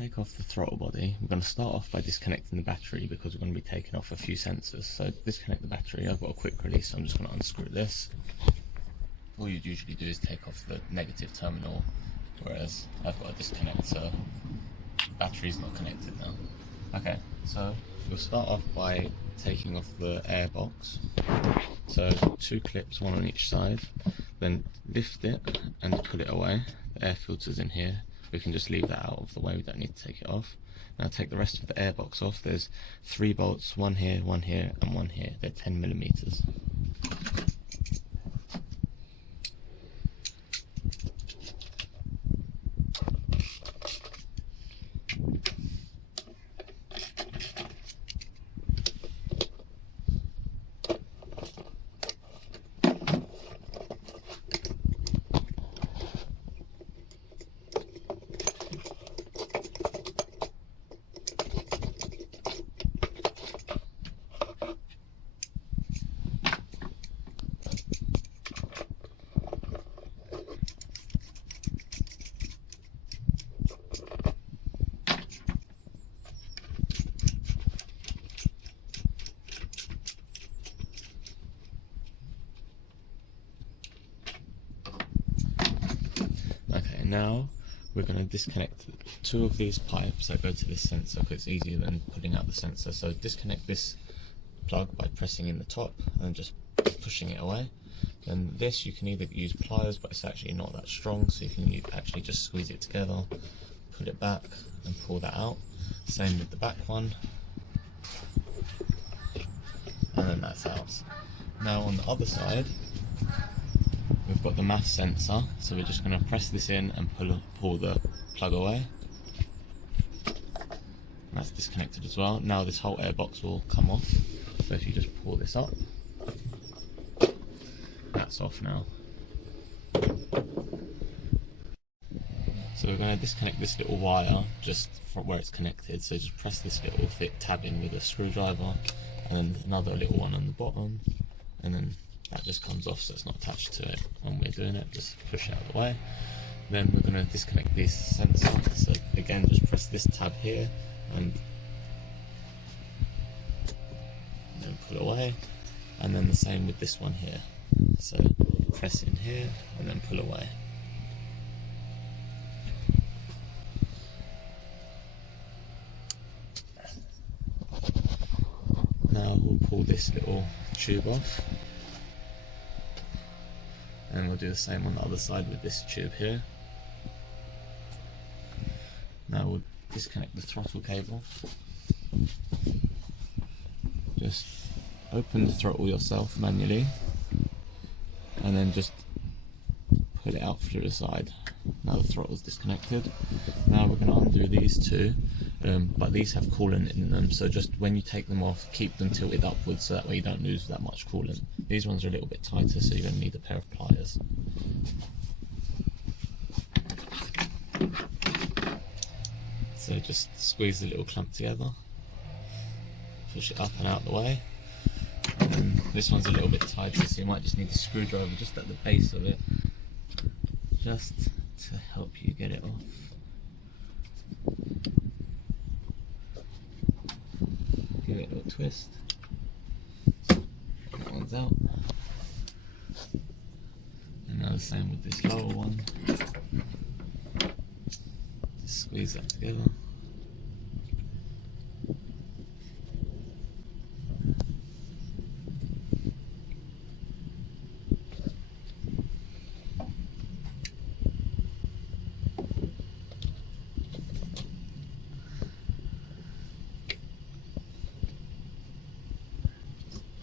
take off the throttle body, we're going to start off by disconnecting the battery because we're going to be taking off a few sensors. So disconnect the battery. I've got a quick release, so I'm just going to unscrew this. All you'd usually do is take off the negative terminal, whereas I've got a disconnect, so the battery's not connected now. Okay, so we'll start off by taking off the air box. So 2 clips, 1 on each side, then lift it and pull it away. The air filter's in here. We can just leave that out of the way, we don't need to take it off. Now take the rest of the air box off. There's 3 bolts, 1 here, 1 here and 1 here. They're 10mm. Now we're going to disconnect 2 of these pipes that go to this sensor because it's easier than putting out the sensor. So disconnect this plug by pressing in the top and just pushing it away. And this you can either use pliers, but it's actually not that strong, so you can actually just squeeze it together, put it back and pull that out. Same with the back one, and then that's out. Now on the other side we've got the mass sensor, so we're just going to press this in and pull the plug away. That's disconnected as well. Now this whole air box will come off, so if you just pull this up, that's off now. So we're going to disconnect this little wire just from where it's connected, so just press this little thick tab in with a screwdriver, and then another little one on the bottom, and then that just comes off, so it's not attached to it when we're doing it. Just push it out of the way. Then we're going to disconnect this sensor, so again just press this tab here and then pull away, and then the same with this one here, so press in here and then pull away. Now we'll pull this little tube off, and we'll do the same on the other side with this tube here. Now we'll disconnect the throttle cable. Just open the throttle yourself manually and then just pull it out through the side. Now the throttle's disconnected. Now we're going to undo these 2, but these have coolant in them, so just when you take them off, keep them tilted upwards so that way you don't lose that much coolant. These ones are a little bit tighter, so you're going to need a pair of pliers. So just squeeze the little clamp together, push it up and out the way. And then this one's a little bit tighter, so you might just need a screwdriver just at the base of it, just to help you get it off. Give it a little twist. That one's out. And now the same with this lower one. Just squeeze that together.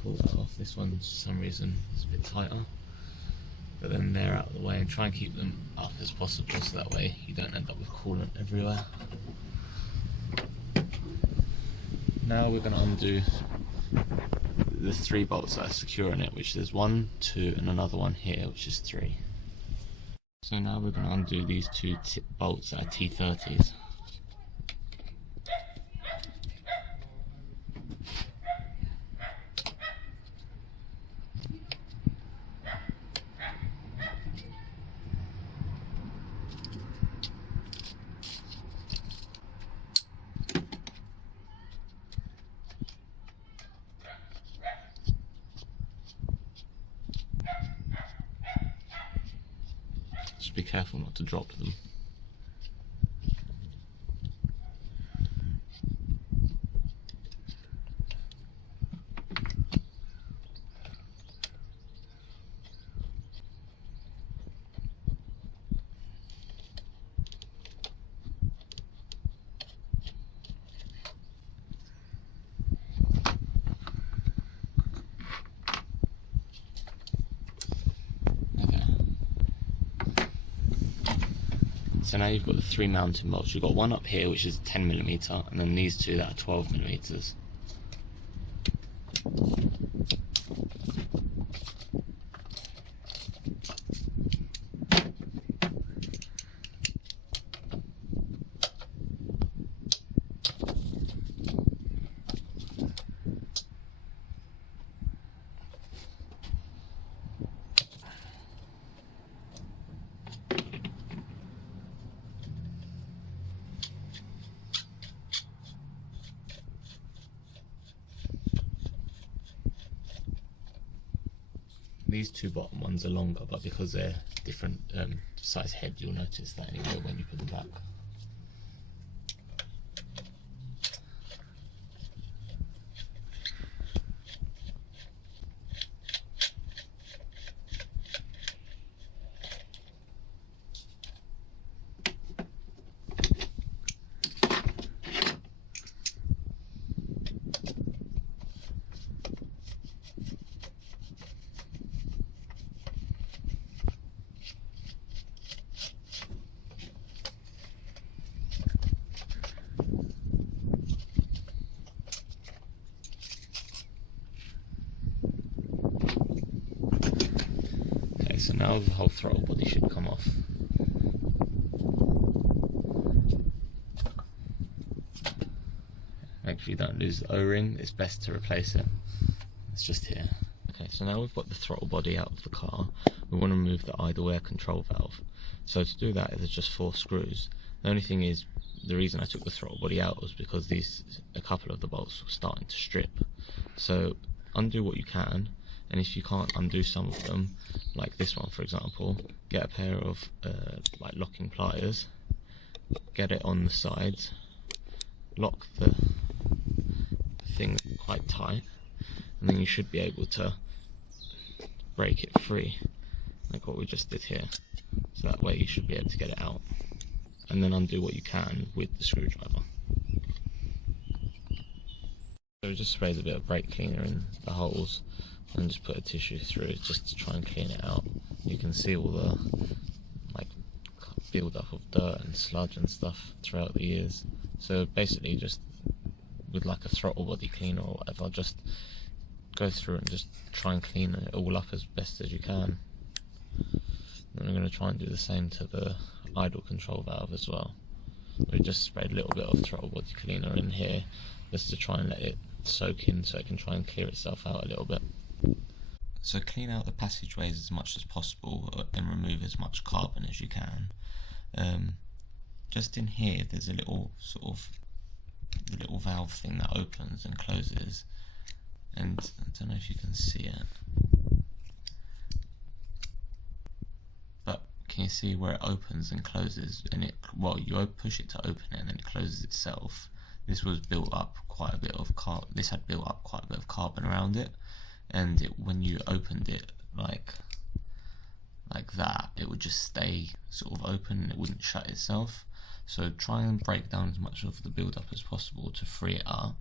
Pull that off. This one, for some reason, is a bit tighter, but then they're out of the way, and try and keep them up as possible so that way you don't end up with coolant everywhere. Now we're going to undo the 3 bolts that are securing it, which there's 1, 2 and another one here, which is 3. So now we're going to undo these 2 bolts that are T30s. Just be careful not to drop them. So now you've got the 3 mounting bolts. You've got one up here which is 10mm, and then these two that are 12mm. These two bottom ones are longer, but because they're different size head, you'll notice that anyway when you put them back. So now the whole throttle body should come off. Make sure you don't lose the O-ring, it's best to replace it. It's just here. Okay, so now we've got the throttle body out of the car, we want to remove the idle air control valve. So to do that, there's just 4 screws. The only thing is, the reason I took the throttle body out was because a couple of the bolts were starting to strip. So undo what you can, and if you can't undo some of them, like this one for example, get a pair of like locking pliers, get it on the sides, lock the thing quite tight, and then you should be able to break it free, like what we just did here. So that way you should be able to get it out, and then undo what you can with the screwdriver. So just sprays a bit of brake cleaner in the holes, and just put a tissue through it just to try and clean it out. You can see all the like build up of dirt and sludge and stuff throughout the years. So basically just with like a throttle body cleaner or whatever, just go through and just try and clean it all up as best as you can. And I'm going to try and do the same to the idle control valve as well. We just sprayed a little bit of throttle body cleaner in here just to try and let it soak in so it can try and clear itself out a little bit. So clean out the passageways as much as possible and remove as much carbon as you can. Just in here there's a little the little valve thing that opens and closes, and I don't know if you can see it, but can you see where it opens and closes, and it, well, you push it to open it and then it closes itself. This was built up quite a bit of this had built up quite a bit of carbon around it, and when you opened it like that, it would just stay sort of open and it wouldn't shut itself. So try and break down as much of the build up as possible to free it up.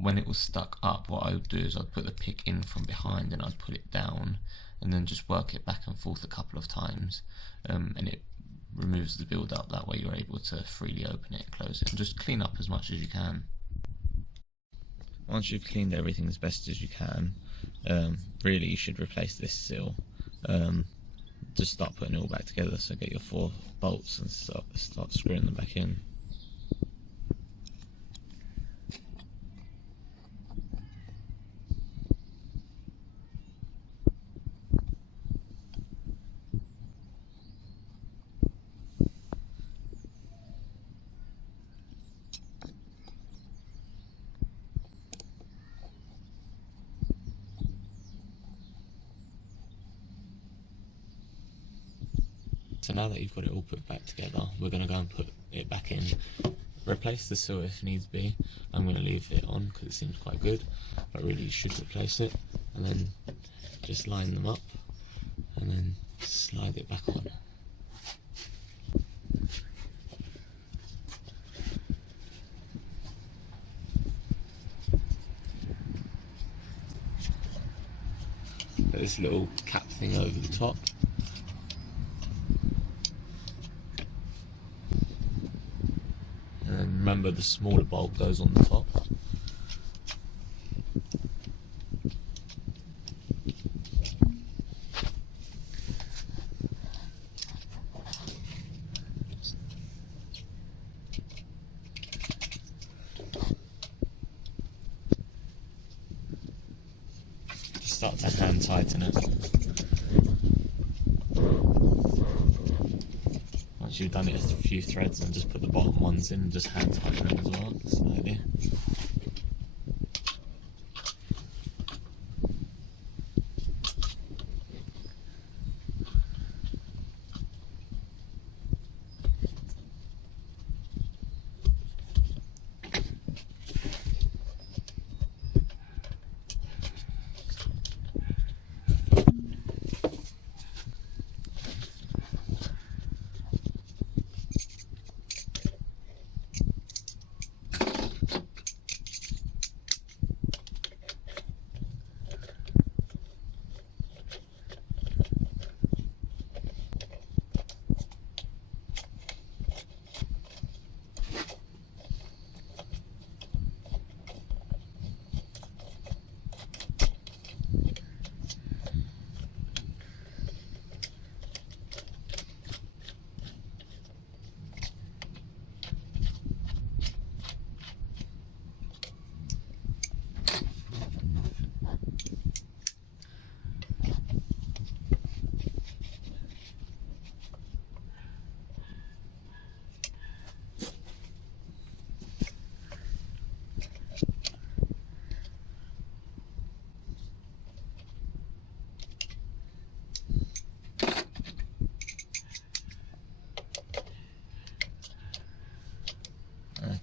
When it was stuck up, what I would do is I'd put the pick in from behind and I'd put it down and then just work it back and forth a couple of times, and it removes the build up. That way you're able to freely open it and close it, and just clean up as much as you can. Once you've cleaned everything as best as you can, really you should replace this seal. Just start putting it all back together, so get your 4 bolts and start screwing them back in. So now that you've got it all put back together, we're going to go and put it back in. Replace the seal if needs be. I'm going to leave it on because it seems quite good, but really you should replace it, and then just line them up and then slide it back on. Put this little cap thing over the top. And then remember the smaller bolt goes on the top. Start to hand tighten it. Once you've done it a few threads, and just put the bottom ones in and just hand tighten them as well, slightly.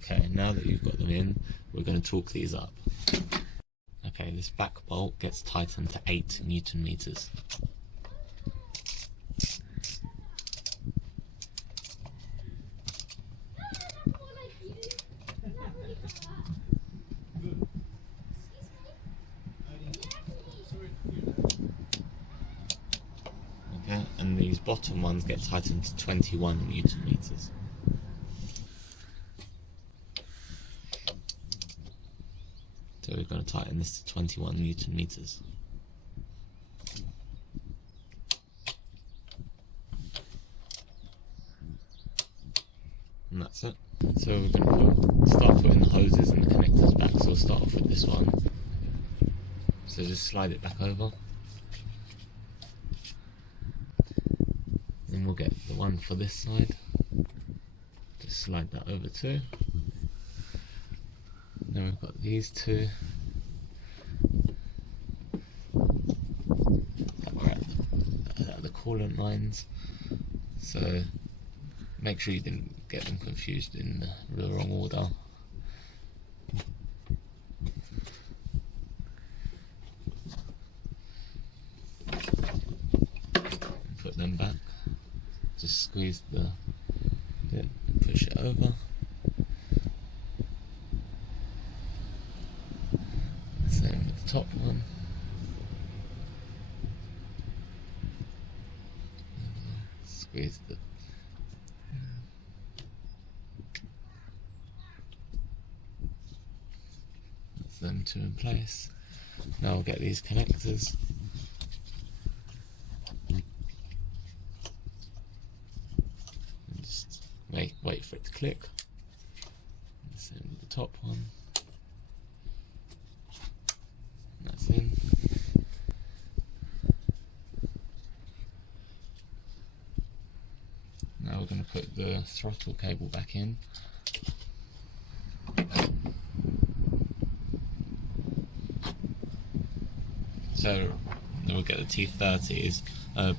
Okay, now that you've got them in, we're going to torque these up. Okay, this back bolt gets tightened to 8 Newton meters. Okay, and these bottom ones get tightened to 21 Newton meters. So we're going to tighten this to 21 Newton meters. And that's it. So we're going to start putting the hoses and the connectors back. So we'll start off with this one. So just slide it back over. Then we'll get the one for this side. Just slide that over too. Then we've got these two that were at the coolant lines, so make sure you didn't get them confused in the wrong order. Put them back, just squeeze the bit and push it over. Same with the top one. Squeeze the that's them two in place. Now we'll get these connectors. And just wait for it to click. Same with the top one. That's in. Now we're going to put the throttle cable back in. So the we'll get the T30s.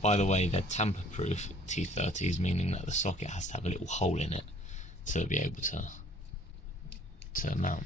By the way, they're tamper-proof T30s, meaning that the socket has to have a little hole in it to be able to mount.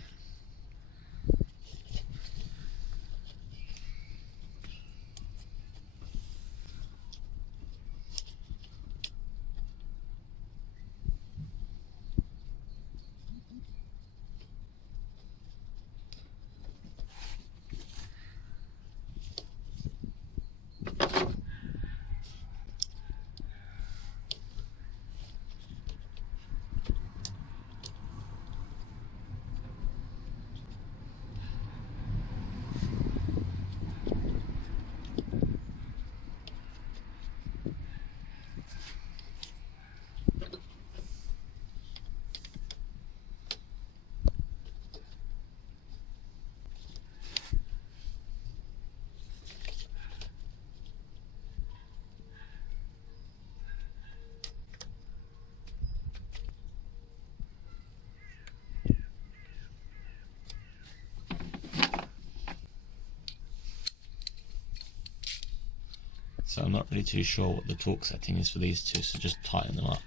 So I'm not really too sure what the torque setting is for these two, so just tighten them up.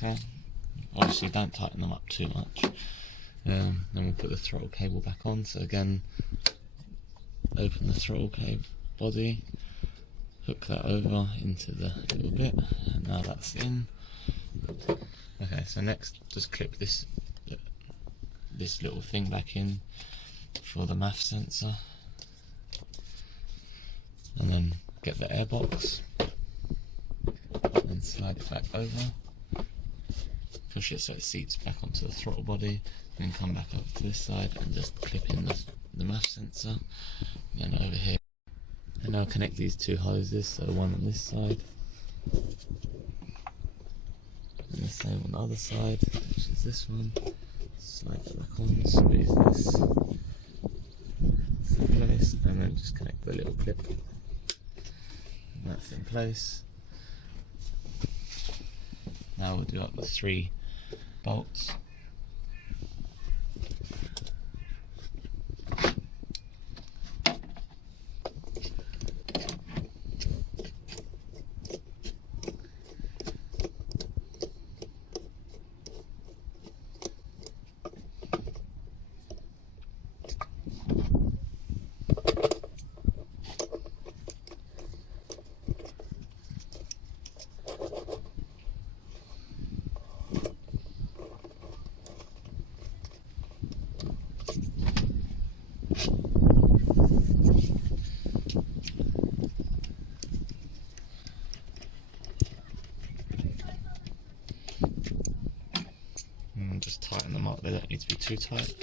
Okay, obviously don't tighten them up too much. Then we'll put the throttle cable back on. So again, open the throttle cable body, hook that over into the little bit, and now that's in. Okay, so next just clip this little thing back in for the MAF sensor, and then get the air box and slide it back over. Push it so it seats back onto the throttle body, then come back over to this side and just clip in the MAF sensor, and over here. And now connect these two hoses, so one on this side and the same on the other side, which is this one. Slide that back on, squeeze this in place, and then just connect the little clip, and that's in place. Now we'll do up the 3 bolts. And just tighten them up, they don't need to be too tight.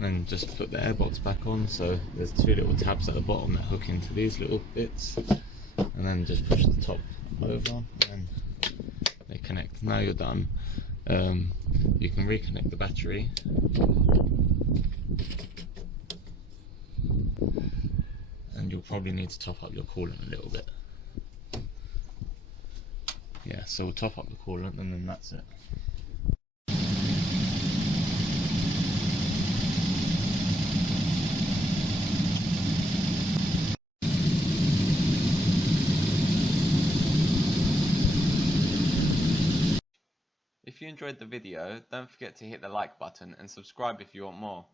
And just put the airbox back on, so there's 2 little tabs at the bottom that hook into these little bits, and then just push the top over and they connect. Now you're done. You can reconnect the battery, and you'll probably need to top up your coolant a little bit. Yeah, so we'll top up the coolant and then that's it. if you enjoyed the video, don't forget to hit the like button and subscribe if you want more.